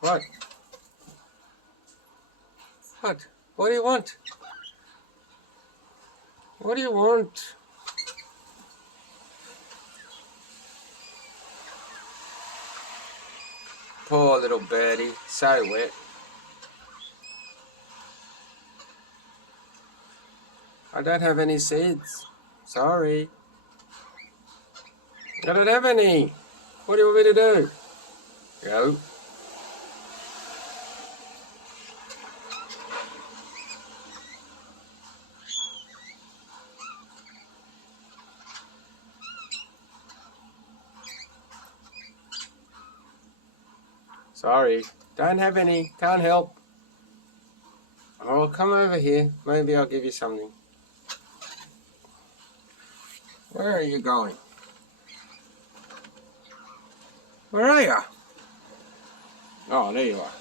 What? What? What do you want? What do you want? Poor little birdie, so wet. I don't have any seeds. Sorry. I don't have any. What do you want me to do? Go. Sorry. Don't have any. Can't help. Oh, come over here. Maybe I'll give you something. Where are you going? Where are you? Oh, there you are.